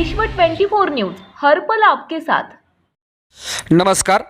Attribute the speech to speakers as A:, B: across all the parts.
A: विश्व 24 न्यूज हर्पल आपके साथ.
B: नमस्कार.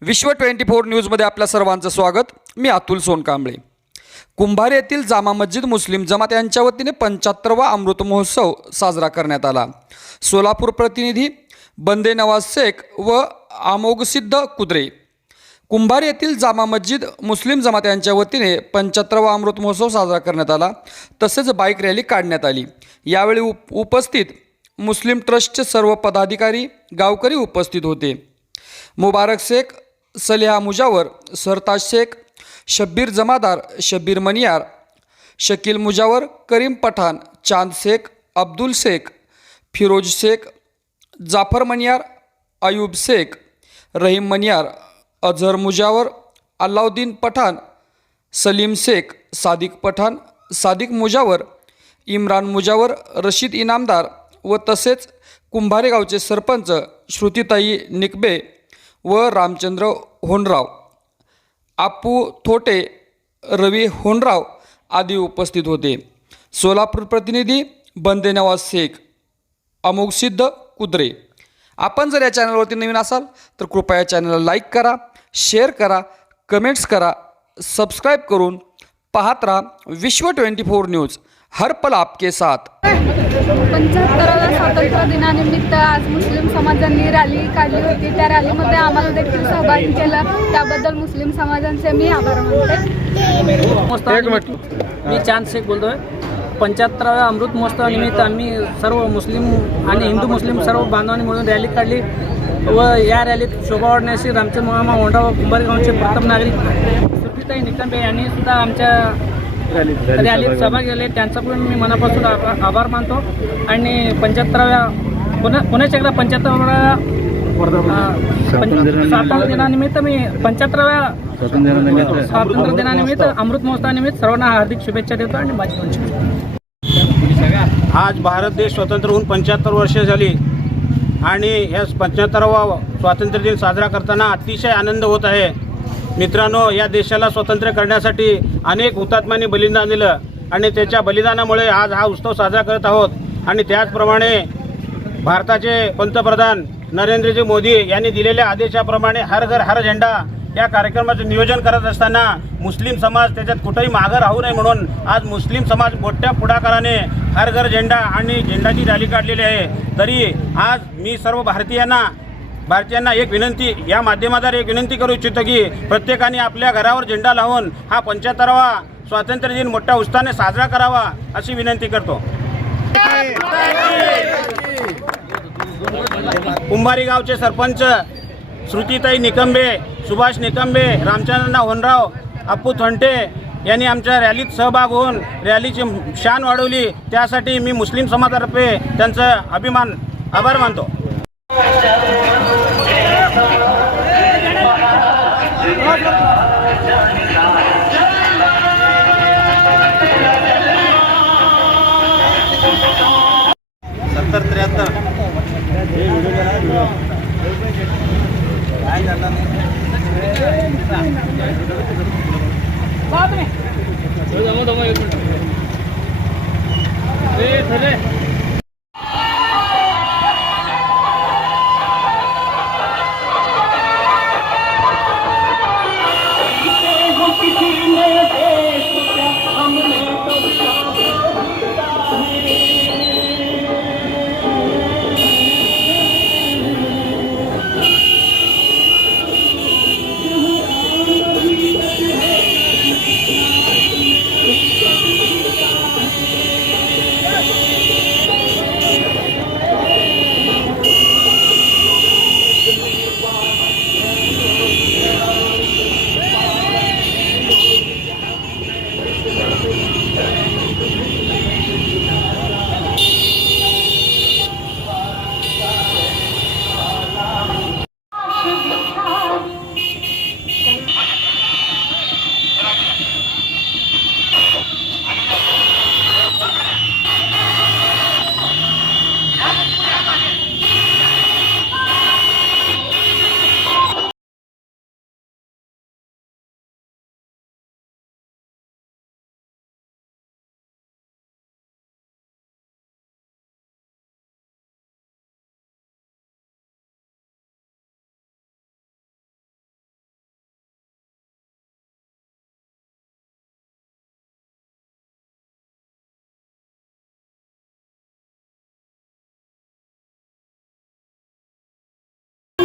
B: विश्व ट्वेंटी फोर न्यूजमध्ये आपल्या सर्वांचं स्वागत. मी अतुल सोनकांबळे. कुंभार येथील जामा मस्जिद मुस्लिम जमात यांच्या वतीने पंच्याहत्तरवा अमृत महोत्सव साजरा करण्यात आला. सोलापूर प्रतिनिधी बंदे नवाज शेख व आमोगसिद्ध कुद्रे. कुंभार येथील जामा मस्जिद मुस्लिम जमात यांच्या वतीने पंच्याहत्तरवा अमृत महोत्सव साजरा करण्यात आला. तसेच बाईक रॅली काढण्यात आली. यावेळी उप उपस्थित मुस्लिम ट्रस्टचे सर्व पदाधिकारी गावकरी उपस्थित होते. मुबारक शेख सलेहा मुजावर सरताज शेख शब्बीर जमादार शब्बीर मनियार शकील मुजावर करीम पठाण चांद शेख अब्दुल शेख फिरोज शेख जाफर मनियार अयूब शेख रहीम मनियार अझर मुजावर अल्लाउद्दीन पठाण सलीम शेख सादिक पठाण सादिक मुजावर इम्रान मुजावर रशीद इनामदार व तसेच कुंभारे गावचे सरपंच श्रुतीताई निकबे व रामचंद्र होनराव आपू थोटे रवी होनराव आदी उपस्थित होते. सोलापूर प्रतिनिधी बंदे नवाज शेख अमोगसिद्ध कुद्रे. आपण जर या चॅनलवरती नवीन असाल तर कृपया या चॅनलला लाईक करा शेअर करा कमेंट्स करा सबस्क्राईब करून पाहत राहा विश्व ट्वेंटी फोर न्यूज. हर पल आपके साथ।
C: पंच्याहत्तराव्या स्वातंत्र्य दिनानिमित्त आज मुस्लिम समाजांनी रॅली काढली होती. त्या रॅलीमध्ये आम्हाला देखील सहभागी केलं. त्याबद्दल मुस्लिम समाजांचे मी आभार मानते.
D: एक मिनिट. मी चांद शेख बोलतोय. पंच्याहत्तराव्या अमृत महोत्सवानिमित्त आम्ही सर्व मुस्लिम आणि हिंदू मुस्लिम सर्व बांधवांनी मिळून रॅली काढली व या रॅलीत शोभा वाढण्याशी रामचंद्र मामा होंडा व कुंभारी गावचे प्रथम नागरिक सुरभीताई निकंबे यांनी सुद्धा आमच्या रॅलीत सहभाग घेतले त्यांचा पण मी मनापासून आभा- आभार मानतो. आणि पंच्याहत्तराव्या पुन्हा पुण्याच्या एकदा पंच्याहत्तराव्या स्वातंत्र्य दिनानिमित्त. मी पंच्याहत्तराव्या स्वातंत्र्य दिनानिमित्त. अमृत महोत्सवानिमित्त सर्वांना हार्दिक शुभेच्छा देतो आणि माझी
E: आज भारत देश स्वतंत्र होऊन पंच्याहत्तर वर्ष झाली. आणि ह्या पंच्याहत्तरावा स्वातंत्र्य दिन साजरा करताना अतिशय आनंद होत आहे. मित्रांनो या देशाला स्वतंत्र करण्यासाठी अनेक हुतात्म्यांनी बलिदान दिलं आणि त्याच्या बलिदानामुळे आज हा उत्सव साजरा करत आहोत. आणि त्याचप्रमाणे भारताचे पंतप्रधान नरेंद्रजी मोदी यांनी दिलेल्या आदेशाप्रमाणे हर घर हर झेंडा या कार्यक्रमाचं नियोजन करत असताना मुस्लिम समाज त्याच्यात कुठंही मागं राहू नये म्हणून आज मुस्लिम समाज मोठ्या पुढाकाराने हर घर झेंडा आणि झेंडाची रॅली काढलेली आहे. तरी आज मी सर्व भारतीयांना भारतीयांना एक विनंती या माध्यमाद्वारे एक विनंती करू इच्छितो की प्रत्येकाने आपल्या घरावर झेंडा लावून हा पंच्याहत्तरावा स्वातंत्र्य दिन मोठ्या उत्साहाने साजरा करावा अशी विनंती करतो. कुंभारी गावचे सरपंच श्रुतीताई निकंबे सुभाष निकंबे रामचंद्रना होनराव अप्पू थंटे यांनी आमच्या रॅलीत सहभाग होऊन रॅलीची शान वाढवली. त्यासाठी मी मुस्लिम समाजातर्फे त्यांचं अभिमान आभार मानतो. તમે તમે એ થલે